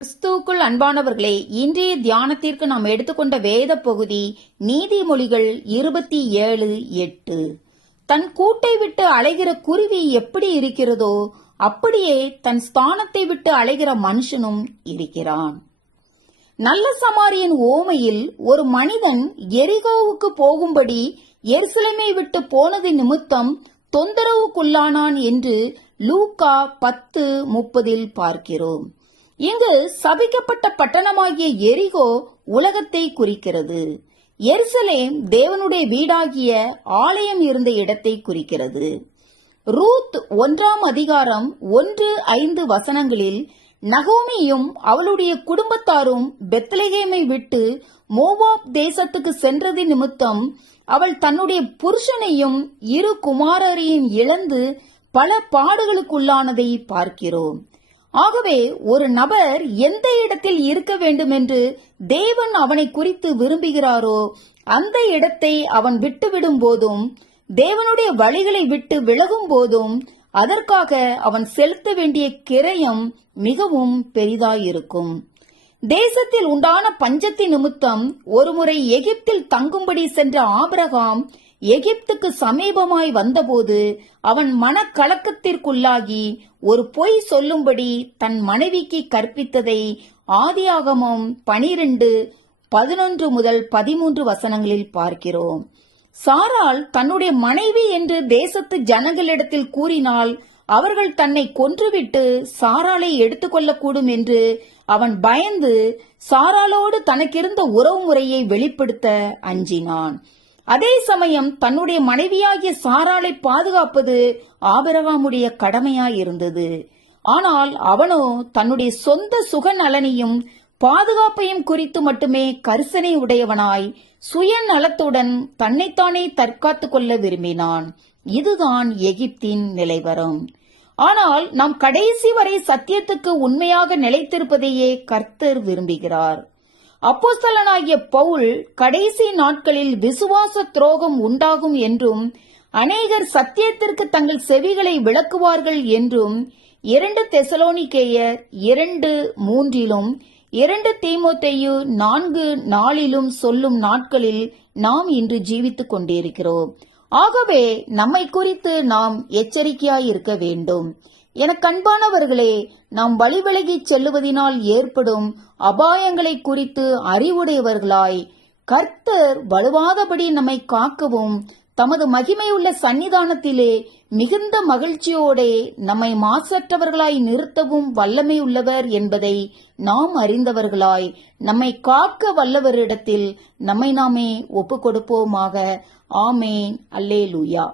கிறிஸ்துவுக்குள் அன்பானவர்களே, இன்றைய தியானத்திற்கு நாம் எடுத்துக்கொண்ட வேத பகுதி நீதிமொழிகள் 27:8. தன் கூட்டை விட்டு அலைகிற குருவி எப்படி இருக்கிறதோ அப்படியே தன் ஸ்தானத்தை விட்டு அலைகிற மனுஷனும் இருக்கிறான். நல்ல சமாரியன் ஓமையில் ஒரு மனிதன் எரிகோவுக்கு போகும்படி எருசலேமை விட்டு போனது நிமித்தம் தொந்தரவுக்குள்ளானான் என்று லூக்கா 10:30 பார்க்கிறோம். இங்கு சபிக்கப்பட்ட பட்டணமாகிய எரிகோ உலகத்தை குறிக்கிறது. எருசலேம் தேவனுடைய வீடாகிய ஆலயம் இருந்த இடத்தை குறிக்கிறது. ரூத் 1:1-5 நகோமியும் அவளுடைய குடும்பத்தாரும் பெத்லகேமை விட்டு மோவாப் தேசத்துக்கு சென்றது நிமித்தம் அவள் தன்னுடைய புருஷனையும் 2 குமாரரையும் இழந்து பல பாடுகளுக்குள்ளானதை பார்க்கிறோம். ஆகவே ஒரு நபர் எந்த இடத்தில் இருக்க வேண்டும் என்று தேவன் அவனை குறித்து விரும்புகிறாரோ அந்த இடத்தை அவன் விட்டுவிடும் போதும், தேவனுடைய வழிகளை விட்டு விலகும் போதும் அதற்காக அவன் செலுத்த வேண்டிய கிரயம் மிகவும் பெரிதாயிருக்கும். தேசத்தில் உண்டான பஞ்சத்தின் நிமித்தம் ஒருமுறை எகிப்தில் தங்கும்படி சென்ற ஆபிரகாம் எகிப்துக்கு சமீபமாய் வந்தபோது அவன் மனக்கலக்கத்திற்குள்ளாகி ஒரு பொய் சொல்லும்படி தன் மனைவிக்கு கற்பித்ததை ஆதியாகமம் 12:11-13 பார்க்கிறோம். சாராள் தன்னுடைய மனைவி என்று தேசத்து ஜனங்களிடத்தில் கூறினால் அவர்கள் தன்னை கொன்றுவிட்டு சாராளை எடுத்துக்கொள்ளக்கூடும் என்று அவன் பயந்து சாராளோடு தனக்கிருந்த உறவு முறையை வெளிப்படுத்த அஞ்சினான். அதே சமயம் தன்னுடைய மனைவியாகிய சாராளை பாதுகாப்பது ஆபிரகாமுடைய கடமையாயிருந்தது. ஆனால் அவனோ தன்னுடைய சொந்த சுகநலனையும் பாதுகாப்பையும் குறித்து மட்டுமே கரிசனை உடையவனாய் சுயநலத்துடன் தன்னைத்தானே தற்காத்துக் கொள்ள விரும்பினான். இதுதான் எகிப்தின் நிலைவரம். ஆனால் நாம் கடைசி வரை சத்தியத்துக்கு உண்மையாக நிலைத்திருப்பதையே கர்த்தர் விரும்புகிறார். அப்போஸ்தலனாகிய பவுல் கடைசி நாட்களில் விசுவாச துரோகம் உண்டாகும் என்றும் அநேகர் சத்தியத்திற்கு தங்கள் செவிகளை விளக்குவார்கள் என்றும் 2 தெசலோனிக்கேயர் 2:3 2 தீமோத்தேயு 4:4 சொல்லும் நாட்களில் நாம் இன்று ஜீவித்துக் கொண்டிருக்கிறோம். ஆகவே நம்மை குறித்து நாம் எச்சரிக்கையாயிருக்க வேண்டும். எனக்கு அன்பானவர்களே, நாம் வழிவிலகி செல்லுவதனால் ஏற்படும் அபாயங்களை குறித்து அறிவுடையவர்களாய் கர்த்தர் வலுவாதபடி நம்மை காக்கவும் தமது மகிமையுள்ள சன்னிதானத்திலே மிகுந்த மகிழ்ச்சியோடே நம்மை மாசற்றவர்களாய் நிறுத்தவும் வல்லமை உள்ளவர் என்பதை நாம் அறிந்தவர்களாய் நம்மை காக்க வல்லவரிடத்தில் நம்மை நாமே ஒப்புக் கொடுப்போமாக. ஆமேன். அல்லேலூயா.